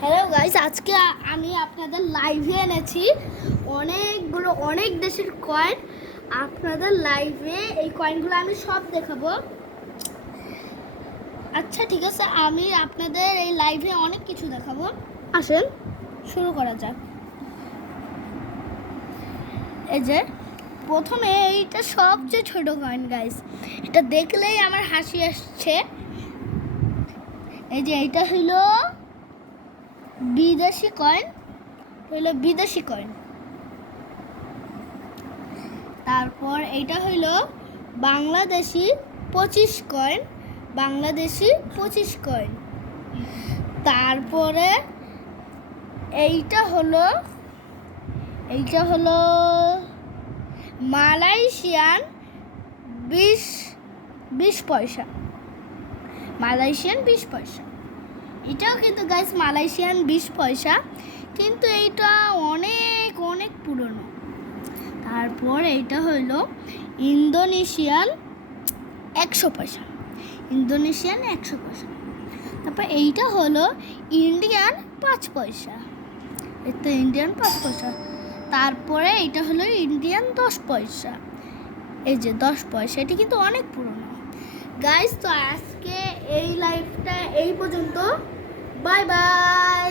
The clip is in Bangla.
হ্যালো গাইস, আজকে আমি আপনাদের লাইভে এনেছি অনেক দেশের কয়েন। আপনাদের লাইভে এই কয়েনগুলো আমি সব দেখাবো। আচ্ছা ঠিক আছে, আমি আপনাদের এই লাইভে অনেক কিছু দেখাবো। আসেন শুরু করা যাক। এই যে প্রথমে এইটা সবচেয়ে ছোট কয়েন গাইস, এটা দেখলেই আমার হাসি আসছে। এই যে এইটা হলো বিদেশি কয়েন, তারপর এইটা হইল বাংলাদেশি 25 কয়েন। তারপরে এইটা হলো মালয়েশিয়ান 20 পয়সা। এটাও কিন্তু গাইস মালয়েশিয়ান 20 পয়সা, কিন্তু এইটা অনেক পুরনো। তারপর এইটা হলো ইন্দোনেশিয়ান 100 পয়সা। তারপর এইটা হলো ইন্ডিয়ান 5 পয়সা। তারপরে এইটা হলো ইন্ডিয়ান 10 পয়সা। এই যে 10 পয়সা, এটি কিন্তু অনেক পুরনো গাইস। তো আজকে এই লাইভটা এই পর্যন্ত। Bye bye.